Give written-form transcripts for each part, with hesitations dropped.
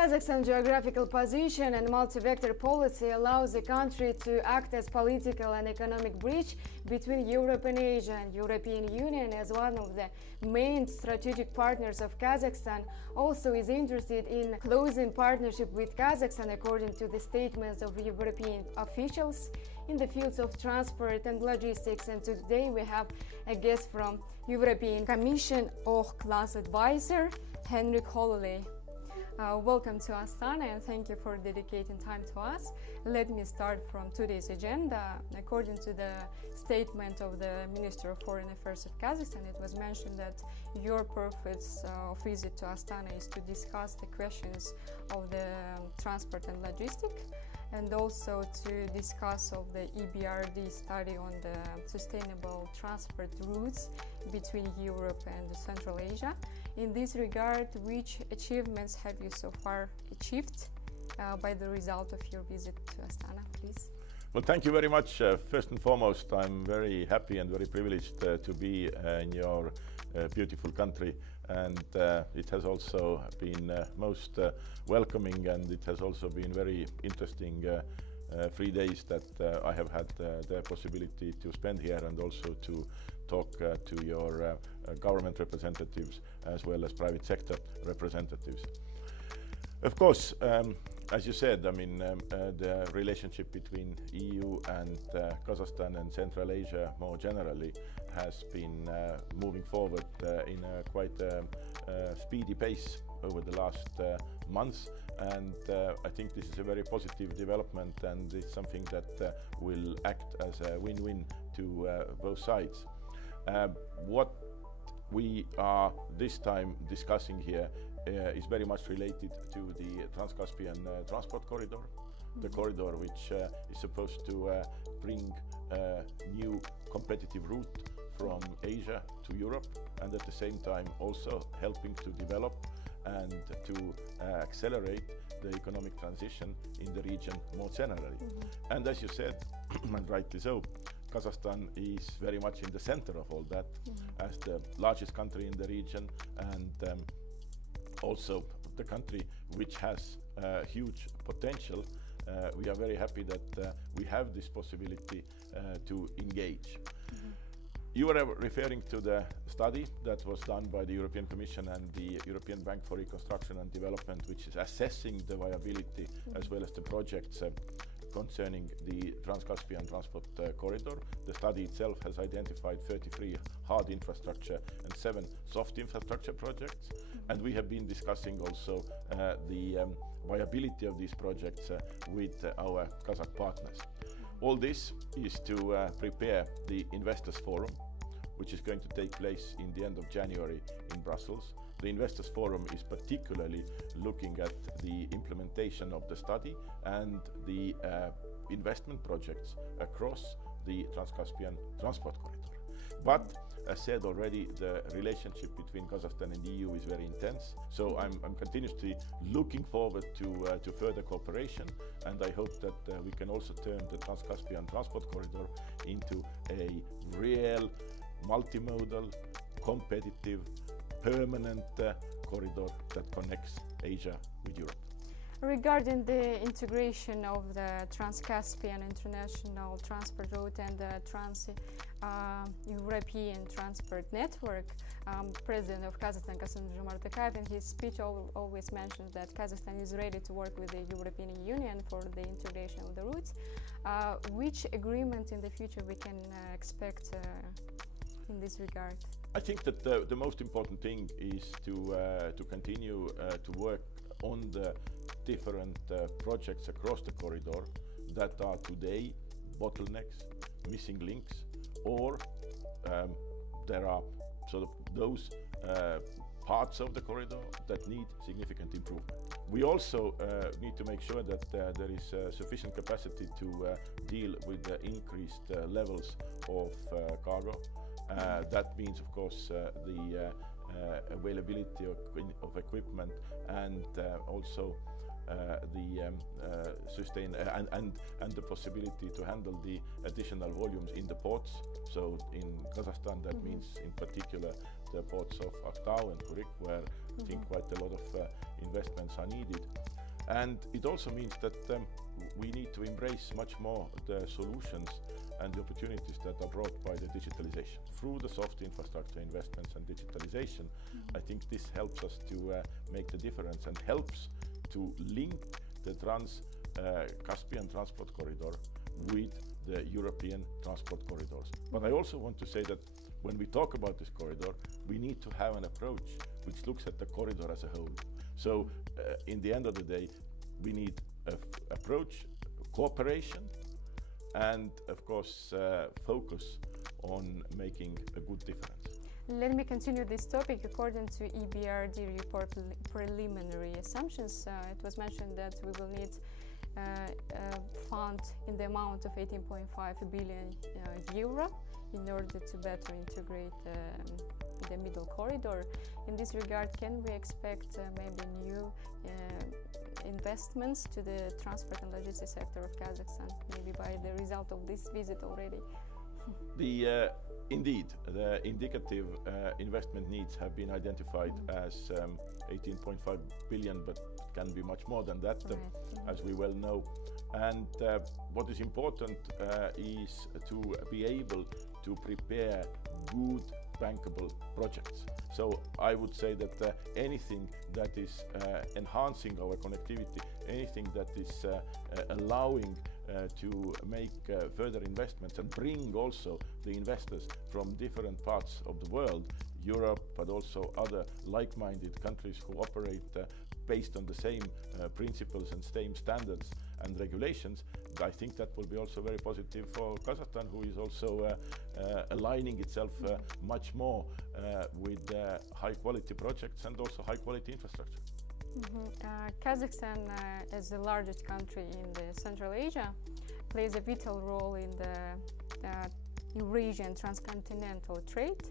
Kazakhstan's geographical position and multi-vector policy allows the country to act as political and economic bridge between Europe and Asia, and European Union, as one of the main strategic partners of Kazakhstan, also is interested in closing partnership with Kazakhstan, according to the statements of European officials in the fields of transport and logistics. And today we have a guest from European Commission or Classe advisor, Henrik Hololei. Welcome to Astana and thank you for dedicating time to us. Let me start from today's agenda. According to the statement of the Minister of Foreign Affairs of Kazakhstan, it was mentioned that your purpose of visit to Astana is to discuss the questions of the transport and logistics, and also to discuss of the EBRD study on the sustainable transport routes between Europe and Central Asia. In this regard, which achievements have you so far achieved by the result of your visit to Astana, please? Well, thank you very much. First and foremost, I'm very happy and very privileged to be in your beautiful country, and it has also been most welcoming, and it has also been very interesting 3 days that I have had the possibility to spend here, and also to talk to your government representatives as well as private sector representatives. Of course, as you said, I mean, the relationship between EU and Kazakhstan and Central Asia more generally has been moving forward in a quite speedy pace over the last months, and I think this is a very positive development, and it's something that will act as a win-win to both sides. What we are this time discussing here is very much related to the Trans Caspian transport corridor, the corridor which is supposed to bring a new competitive route from Asia to Europe, and at the same time also helping to develop and to accelerate the economic transition in the region more generally. And as you said, and rightly so, Kazakhstan is very much in the center of all that, as the largest country in the region, and also the country which has huge potential. We are very happy that we have this possibility to engage. You were referring to the study that was done by the European Commission and the European Bank for Reconstruction and Development, which is assessing the viability as well as the projects concerning the Trans Caspian transport corridor. The study itself has identified 33 hard infrastructure and 7 soft infrastructure projects, and we have been discussing also the viability of these projects with our Kazakh partners. All this is to prepare the Investors Forum, which is going to take place in the end of January in Brussels. The Investors Forum is particularly looking at the implementation of the study and the investment projects across the Trans-Caspian transport corridor. But as said already, the relationship between Kazakhstan and the EU is very intense. So I'm continuously looking forward to further cooperation, and I hope that we can also turn the Trans-Caspian transport corridor into a real multimodal, competitive, permanent corridor that connects Asia with Europe. Regarding the integration of the Trans Caspian international transport route and the Trans-European transport network, President of Kazakhstan, in his speech always mentions that Kazakhstan is ready to work with the European Union for the integration of the routes. Which agreement in the future we can expect in this regard? I think that the most important thing is to continue to work on the different projects across the corridor that are today bottlenecks, missing links, or there are sort of those parts of the corridor that need significant improvement. We also need to make sure that there is sufficient capacity to deal with the increased levels of cargo. That means, of course, the availability of equipment, and also sustain and the possibility to handle the additional volumes in the ports. So in Kazakhstan, that means in particular the ports of Aktau and Kurik, where I think quite a lot of investments are needed. And it also means that we need to embrace much more the solutions and the opportunities that are brought by the digitalization. Through the soft infrastructure investments and digitalization, I think this helps us to make the difference and helps to link the Trans Caspian transport corridor with the European transport corridors. But I also want to say that when we talk about this corridor, we need to have an approach which looks at the corridor as a whole. So in the end of the day, we need approach, cooperation, and of course focus on making a good difference. Let me continue this topic. According to EBRD report preliminary assumptions, it was mentioned that we will need a fund in the amount of 18.5 billion euro in order to better integrate the middle corridor. In this regard, can we expect maybe new investments to the transport and logistics sector of Kazakhstan, maybe by the result of this visit already? Indeed, the indicative investment needs have been identified as 18.5 billion, but can be much more than that, as we well know. And what is important is to be able to prepare good bankable projects. So I would say that anything that is enhancing our connectivity, anything that is allowing to make further investments and bring also the investors from different parts of the world, Europe, but also other like-minded countries who operate based on the same principles and same standards and regulations, I think that will be also very positive for Kazakhstan, who is also aligning itself much more with high-quality projects and also high-quality infrastructure. Kazakhstan, as the largest country in the Central Asia, plays a vital role in the Eurasian transcontinental trade,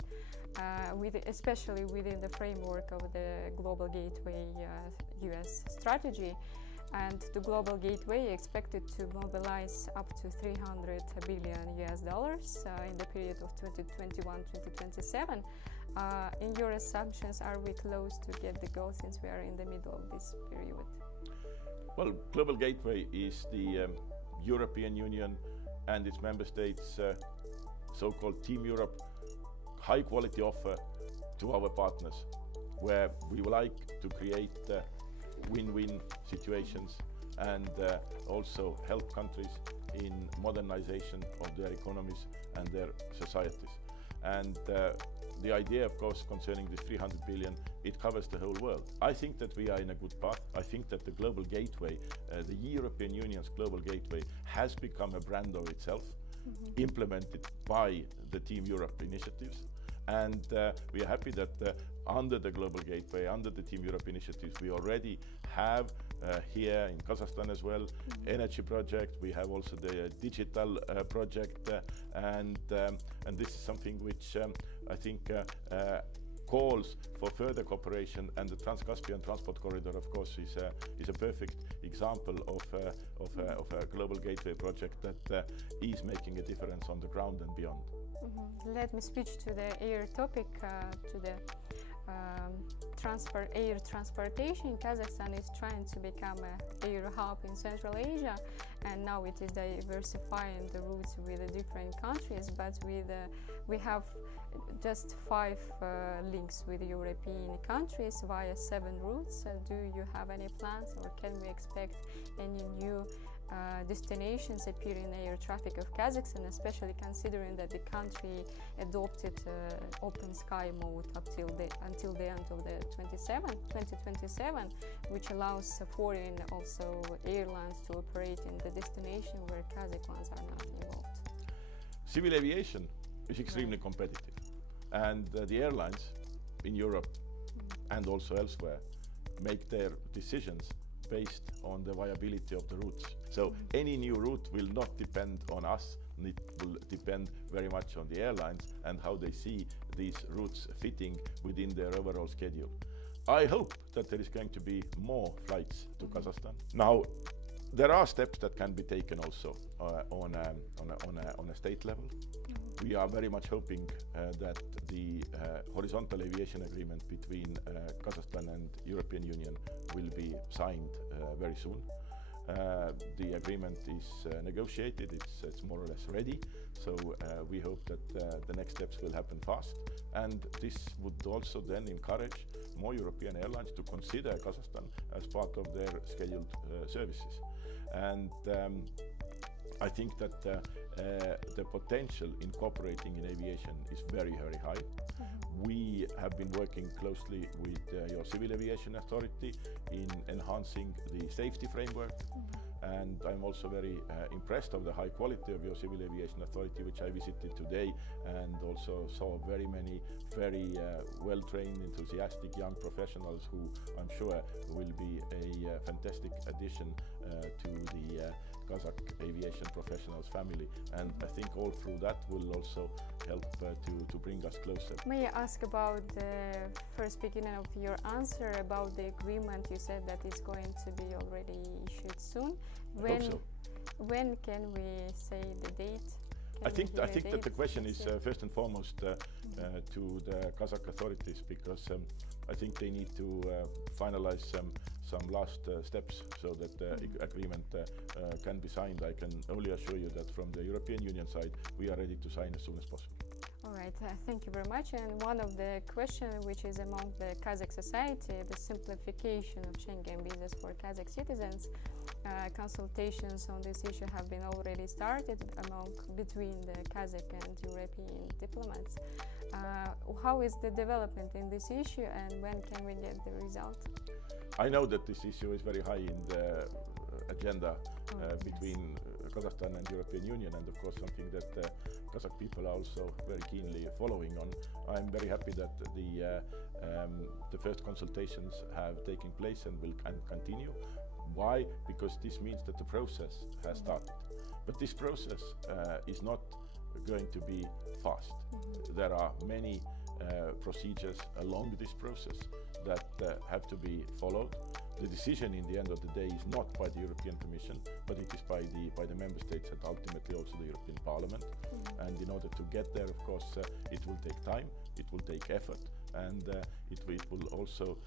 especially within the framework of the Global Gateway US strategy. And the Global Gateway expected to mobilize up to $300 billion in the period of 2021-2027. In your assumptions, are we close to get the goal since we are in the middle of this period? Well, Global Gateway is the European Union and its member states so-called Team Europe high-quality offer to our partners, where we would like to create win-win situations and also help countries in modernization of their economies and their societies. And the idea, of course, concerning the 300 billion, it covers the whole world. I think that we are in a good path. I think that the Global Gateway, the European Union's Global Gateway, has become a brand of itself, implemented by the Team Europe initiatives. And we are happy that under the Global Gateway, under the Team Europe initiatives, we already have here in Kazakhstan as well, energy project. We have also the digital project, and this is something which I think calls for further cooperation. And the Trans Caspian transport corridor, of course, is a perfect example of a Global Gateway project that is making a difference on the ground and beyond. Let me switch to the air topic, to the air transportation. Kazakhstan is trying to become an air hub in Central Asia, and now it is diversifying the routes with the different countries, but we have just 5 links with European countries via 7 routes. Do you have any plans, or can we expect any new destinations appear in air traffic of Kazakhstan, especially considering that the country adopted open sky mode until the end of the 2027, which allows foreign also airlines to operate in the destination where Kazakh ones are not involved. Civil aviation is extremely competitive, and the airlines in Europe and also elsewhere make their decisions based on the viability of the routes. So any new route will not depend on us, it will depend very much on the airlines and how they see these routes fitting within their overall schedule. I hope that there is going to be more flights to Kazakhstan. Now, there are steps that can be taken also on a state level. We are very much hoping that the horizontal aviation agreement between Kazakhstan and European Union will be signed very soon. The agreement is negotiated, it's more or less ready, so we hope that the next steps will happen fast, and this would also then encourage more European airlines to consider Kazakhstan as part of their scheduled services. And I think that the potential in cooperating in aviation is very, very high. We have been working closely with your Civil Aviation Authority in enhancing the safety framework. And I'm also very impressed of the high quality of your Civil Aviation Authority, which I visited today, and also saw very many very well-trained, enthusiastic young professionals who I'm sure will be a fantastic addition to the Kazakh aviation professionals family, and I think all through that will also help to bring us closer. May I ask about the first beginning of your answer about the agreement? You said that it's going to be already issued soon. When can we say the date? I think that the question is first and foremost to the Kazakh authorities, because I think they need to finalize some last steps so that the agreement can be signed. I can only assure you that from the European Union side, we are ready to sign as soon as possible. All right, thank you very much. And one of the questions which is among the Kazakh society, the simplification of Schengen visas for Kazakh citizens. Consultations on this issue have been already started between the Kazakh and European diplomats. How is the development in this issue, and when can we get the result? I know that this issue is very high in the agenda between Kazakhstan and European Union, and of course something that Kazakh people are also very keenly following on. I'm very happy that the first consultations have taken place and will continue. Why? Because this means that the process has started. But this process is not going to be fast. There are many procedures along this process that have to be followed. The decision in the end of the day is not by the European Commission, but it is by the member states and ultimately also the European Parliament. And in order to get there, of course, it will take time, it will take effort, and it will also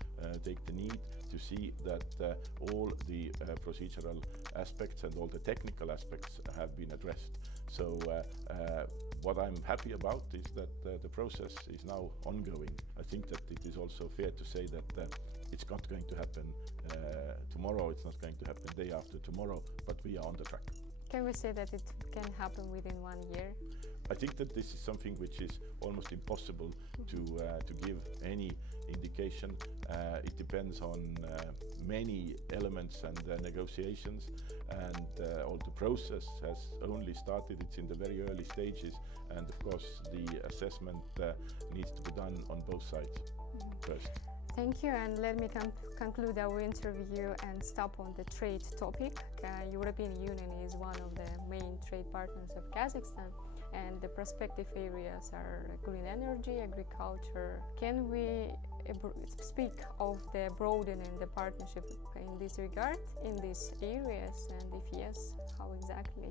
take the need to see that all the procedural aspects and all the technical aspects have been addressed. So what I'm happy about is that the process is now ongoing. I think that it is also fair to say that it's not going to happen tomorrow, it's not going to happen the day after tomorrow, but we are on the track. Can we say that it can happen within 1 year? I think that this is something which is almost impossible to give any indication. It depends on many elements and negotiations, and all the process has only started. It's in the very early stages, and of course the assessment needs to be done on both sides first. Thank you, and let me conclude our interview and stop on the trade topic. European Union is one of the main trade partners of Kazakhstan, and the prospective areas are green energy, agriculture. Can we speak of the broadening the partnership in this regard, in these areas, and if yes, how exactly?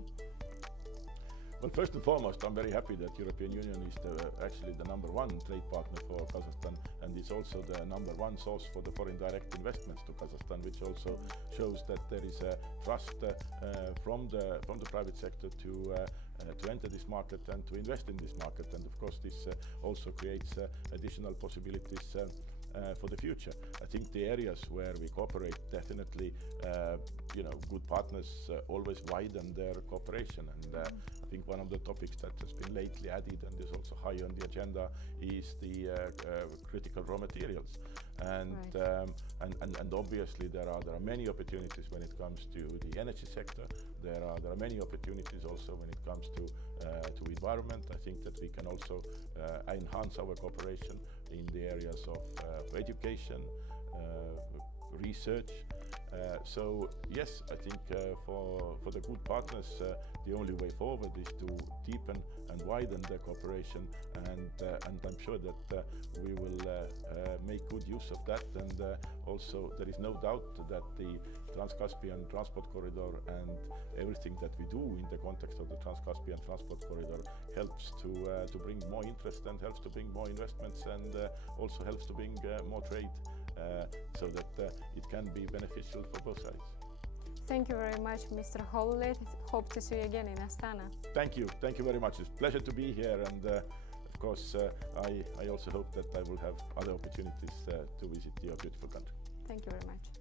Well, first and foremost, I'm very happy that European Union is actually the #1 trade partner for Kazakhstan, and is also the #1 source for the foreign direct investments to Kazakhstan, which also shows that there is a trust from the private sector to enter this market and to invest in this market. And of course, this also creates additional possibilities for the future. I think the areas where we cooperate, definitely, good partners always widen their cooperation. And I think one of the topics that has been lately added and is also high on the agenda is the critical raw materials. And right. and obviously there are many opportunities when it comes to the energy sector. There are many opportunities also when it comes to environment. I think that we can also enhance our cooperation in the areas of education, research. So yes, I think for the good partners, the only way forward is to deepen and widen the cooperation, and I'm sure that we will make good use of that. And also there is no doubt that the Trans Caspian transport corridor and everything that we do in the context of the Trans Caspian transport corridor helps to bring more interest and helps to bring more investments, and also helps to bring more trade, so that it can be beneficial for both sides. Thank you very much, Mr. Hololei. Hope to see you again in Astana. Thank you very much. It's a pleasure to be here, and of course I also hope that I will have other opportunities to visit your beautiful country. Thank you very much.